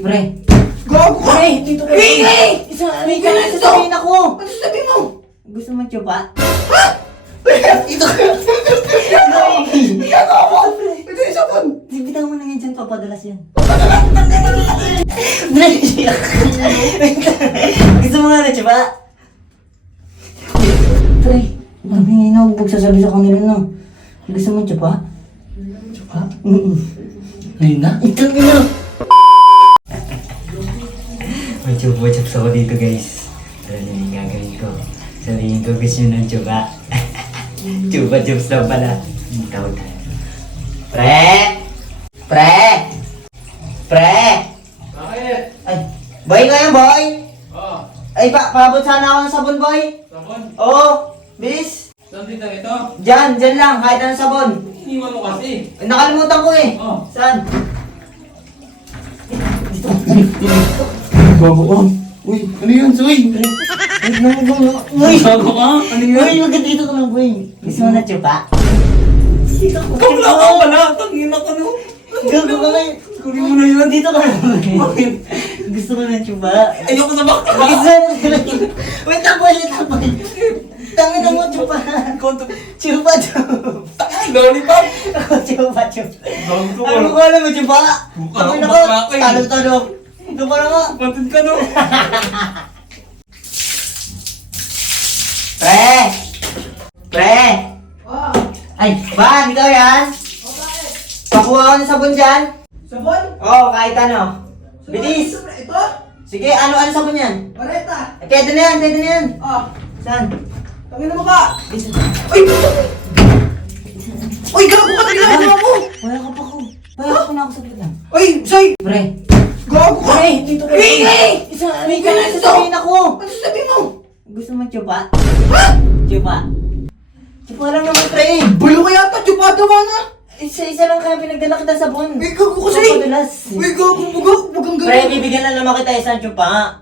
Pre. Gago ka! Pre, dito ka. May ka na sasabihin ako. Ano sabi mo? Gusto mo tsuba? Ito ka! Gago ako! Ito yung sabon! Bitaw mo na yan dyan, papadalas yan. Pre, gusto mo nga na tsuba? Pre, mabingin na huwag sasabi sa kanila no. Gusto mo tsuba? Tsuba? Ngayon na? Ito na. Mag-chup-chups ako dito guys. Pero yung gagawin ko. Sabihin ko gusto nyo ng tsuba. Chupa-chups lang pala. Tawag tayo. Pre! Pre! Pre! Bakit? Ay, boy ko yan boy! Oo. Ay, paabot sana ako ng sabon boy! Sabon? Oo! Bilis! Saan dito ito? Diyan lang, kahit anong sabon. Iniwan mo kasi. Ay, nakalimutan ko eh. Oo. Saan? Gago ka! Uy, ano yun, Soy? Ay, uy! Gago ka? Ano yun? Uy, wag dito ka lang boy. Gusto mo na tsuba? Dito ka. Kabla ka pala! Tangina ka no! Gago ka ngayon. Kunin mo na yun. Dito ka lang boy. Bakit? Gusto mo na tsuba? Ayoko sa baka! Gusto mo na wait lang boy, wait lang boy. Tangin na mo tsuba. Konto. Tsuba, tsuba. Takay, lollipop! Tsuba, tsuba. Gago Ano ko alam mo tsuba? Mukha Tangin akong ako, bakla ko eh. talong-talong. Ito pa naman. Matid ka no? Pre! Pre! Ah! Ay, Van, ikaw yan? O bakit? Pakuha ko ng sabon dyan. Sabon? Oo, kahit ano. Bilis. Ito? Sige, ano sabon yan? Pareta! Pwede na yan, pwede na yan. Ah! Saan? Tangina mo ka! Dito. Uy! Uy, gago ka! Ginagawa mo! Wala ka pa ko. Wala ka na ako sa lang. Uy, Soy! Pre. Gago ka! Pre, dito ka. May ka na sasabihin ako. Ano sabi mo? Gusto mo tsuba? Ha? Tsuba. Tsuba lang naman, pre. Bulo ka yata! Tsupado ka na! Isa-isa lang kaya pinagdala kita sabon. Uy, gago kasi! Madalas. Uy, gago! Bugang Pre, gano'n! bibigyan na naman kita isang tsuba.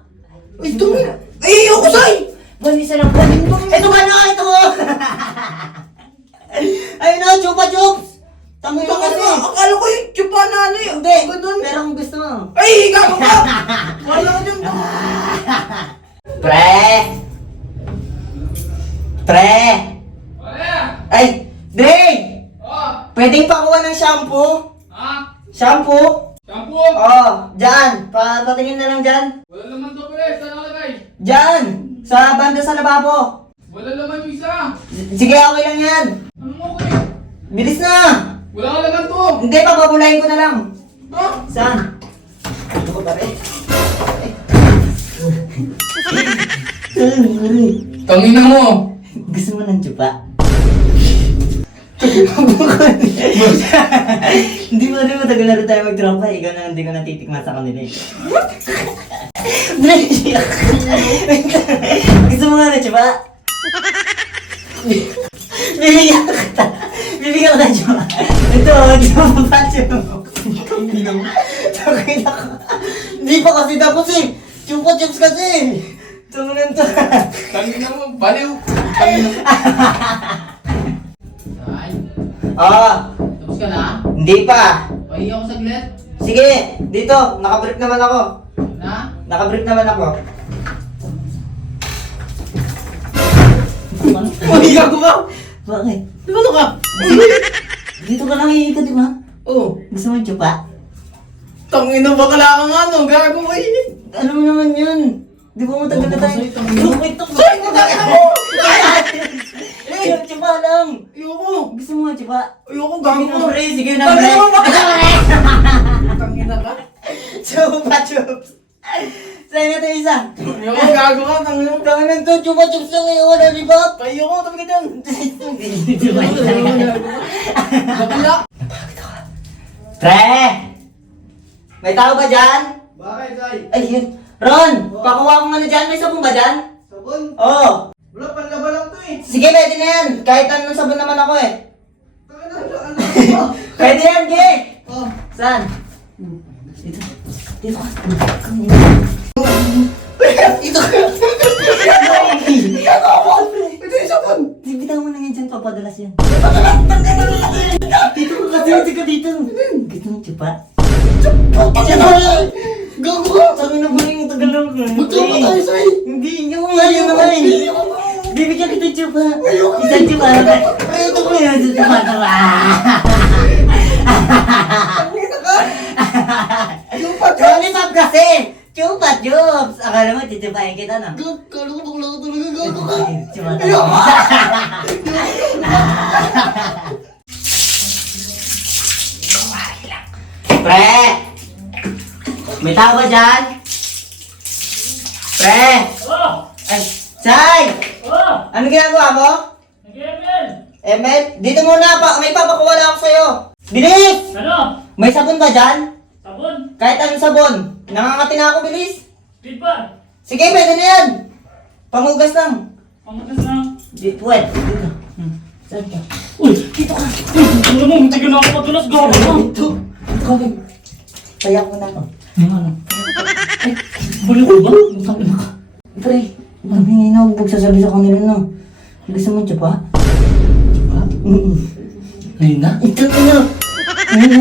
Uy, tangina! Ay, ayoko, Soy! Bon, isa lang po. Ito ka na, ito! Ayun na, chupa chups! Tamo Ito lang kasi. akala ko yung tsupa na ano yun! Hindi, Ganun! pero kung gusto mo. Ay, gago ka! Wala ka dyan! Pre! Pre! Wala! Ay, Dre! Oh! Pwedeng pakuha ng shampoo? Ha? Shampoo? Shampoo! Oo, dyan. Patingin na lang dyan. Wala naman to, pre! Saan nakalagay? Dyan! Sa banda sa lababo. Wala naman yung isa! Sige, okay lang yan. Ano mo ko eh? Bilis na! Wala ka naman to! Hindi, papabulahin ko na lang. Ha? Saan? Ito ko pare. Tangina mo! Gusto mo ng tsuba? Hindi mo rin matagal na rin tayo mag-tropa. Ikaw na hindi ko natitikman sa kanila eh. Gusto mo nga ng tsuba? Bibigyan ko kita. Bibigyan ko ng tsuba. Ito, tsuba, tsuba. Takay na ko. Hindi pa kasi tapos eh. Tsuba, tsuba kasi. Tumunan to. Tangina mo! Baliw! Tangina mo! Ay, Oo. tapos ka na? Hindi pa. Pahingi ako saglit. Sige, dito. Nakabrief naman ako. Na? Nakabrief naman ako. Uy, gago ka! Bakit? Ano ka? Dito ka lang iikot, di ba? Oh, Gusto mo tsuba? tangina bakala ka nga no, gago mo eh. Ano mo naman yun? Di ba matagal na tayo? Wait, Soy, tangina mo! Tsuba lang! Ayoko! Gusto mo tsuba? Ayoko, Sige gago na, mo! pre. Sige na, Tangina pre. mo, bakla! Tangina ka? Tsuba, chups. Sa'yo na ito isa. Ayoko, gago ka, tangina mo! Tangan to, tsuba, chups lang eh. Wala, di ba? Ayoko, tabi ka dyan! Tsuba, Bakla! Pre! May tao ba dyan? Bakit, Soy? Ay, yun. Ron, pakuha ko nga na dyan. May sabon ba dyan? Sabon? Oo. Wala, panlaba lang to eh! Sige, pwede na yan. Kahit anong sabon naman ako eh. Tangina, ano? Pwede yan, Ge! Oh, Saan? Dito. Dito ka. ito ka! Ito yung sabon! Bitaw mo na yan dyan, papadalas yan. Dito ka kasi, dito ka dito. Gusto mo tsupa? Tangina! Go! lang ka. Magkama tayo, Sai. Hindi, yung ngayon naman eh. Bibigyan kita chupa. Isang chupa. Ito ko yun, chupa. Chupa, chupa. Lollipop kasi! Chupa chups! Akala mo, titupahin kita na. Kala ko bakla ka talaga, gago ka. Chupa Ayoko. Pre! May tao ba dyan? Pre! Oh! Ay, Sai! Oh! Ano ginagawa mo? Nag-ML! Emel, dito muna pa. May papakuwala ako sa'yo. Bilis! Ano? May sabon ba dyan? Sabon? Kahit anong sabon. Nangangati na ako, bilis. Speed bar? Sige, pwede na yan. Pangugas lang. Pamagas na. Dito, wait. Dito. Saan ka? Uy! Dito ka! Ano mo? Hindi ka na ako matulas. Gawa ka! Dito. Kawin. Kaya ko na ako. Ano? Ay! Buli ko ba? Sabi na ka. Pre, sabi na huwag sasabi sa kanila na. Gusto mo siya pa? Ngayon na? Ito na. Ayun na.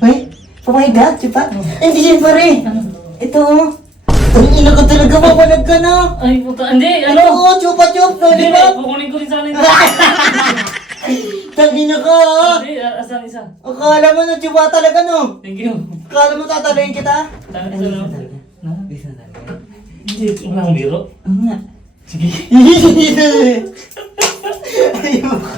Wait. Oh my God, siya pa? Hindi siya pa rin. Ito oh. Ang ina ko talaga, mapalag ka na. Ay, puta. Hindi! Ito Ano? oh, chupa-chup. Hindi! Lollipop. Kukunin ko rin sana ito. Sabi na ka ah. Hindi! Asan isa? Akala mo na chupa talaga no. Thank you. Akala mo tatalayin kita? Tangin isa lang. Na? Bisa talaga. Hindi. Wala akong biro. Oo nga. Sige. Ayoko.